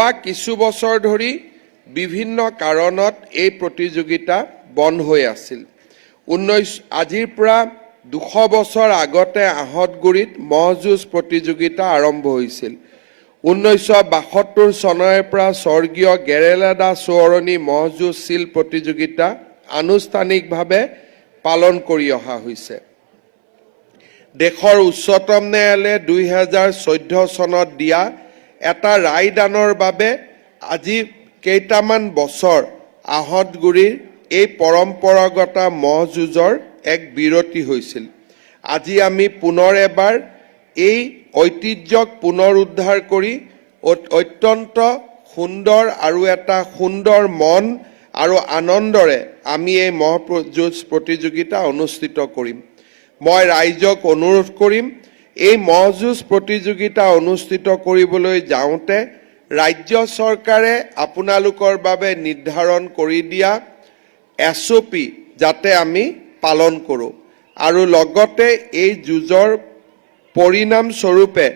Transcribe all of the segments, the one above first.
যোৱা কিছু বছৰ ধৰি বিভিন্ন কাৰণত এই প্ৰতিযোগিতা বন্ধ হৈ আছিল। আজিৰ পৰা 200 বছৰ আগতে আহতগুৰিত মহ যুঁজ প্ৰতিযোগিতা আৰম্ভ হৈছিল। 1972 চনৰে পৰা স্বৰ্গীয় গেৰেলাডা সোঁৱৰণী মহ যুঁজ চিল প্ৰতিযোগিতা আনুষ্ঠানিকভাৱে পালন কৰি অহা হৈছে। দেশৰ উচ্চতম ন্যায়ালয়ে 2014 চনত দিয়া এটা ৰায়দানৰ বাবে আজি কেইটামান বছৰ আহতগুৰিৰ এই পৰম্পৰাগত মহ যুঁজৰ এক বিৰতি হৈছিল। আজি আমি পুনৰ এবাৰ এই ঐতিহ্যক পুনৰুদ্ধাৰ কৰি অত্যন্ত সুন্দৰ আৰু এটা সুন্দৰ মন আৰু আনন্দৰে আমি এই মহ যুঁজ প্ৰতিযোগিতা অনুষ্ঠিত কৰিম। মই ৰাইজক অনুৰোধ কৰিম, এই মহ যুঁজ প্ৰতিযোগিতা অনুষ্ঠিত কৰিবলৈ যাওঁতে ৰাজ্য চৰকাৰে আপোনালোকৰ বাবে নিৰ্ধাৰণ কৰি দিয়া SOP যাতে আমি পালন কৰোঁ আৰু লগতে এই যুঁজৰ পৰিণাম স্বৰূপে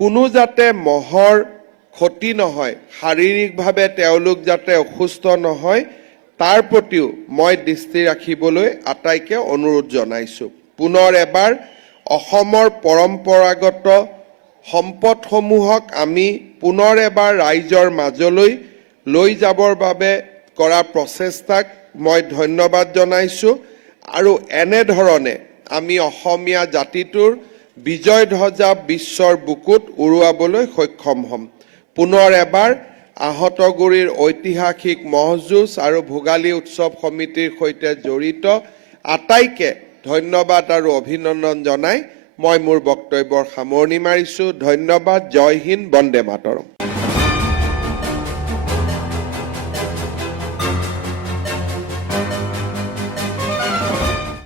কোনো যাতে মহৰ ক্ষতি নহয়, শাৰীৰিকভাৱে তেওঁলোক যাতে অসুস্থ নহয়, তাৰ প্ৰতিও মই দৃষ্টি ৰাখিবলৈ আটাইকে অনুৰোধ জনাইছোঁ। পুনৰ এবাৰ অসমৰ পৰম্পৰাগত সম্পদসমূহক আমি পুনৰ এবাৰ ৰাইজৰ মাজলৈ লৈ যাবৰ বাবে কৰা প্ৰচেষ্টাক মই ধন্যবাদ জনাইছোঁ আৰু এনেধৰণে আমি অসমীয়া জাতিটোৰ বিজয় ধ্বজা বিশ্বৰ বুকুত উৰুৱাবলৈ সক্ষম হ'ম। পুনৰ এবাৰ আহতগুৰিৰ ঐতিহাসিক মহ যুঁজ আৰু ভোগালী উৎসৱ সমিতিৰ সৈতে জড়িত আটাইকে ধন্যবাদ আৰু অভিনন্দন জনাই মই মোৰ বক্তব্যৰ সামৰণি মাৰিছোঁ। ধন্যবাদ। জয় হিন্দ, বন্দে মাতৰম।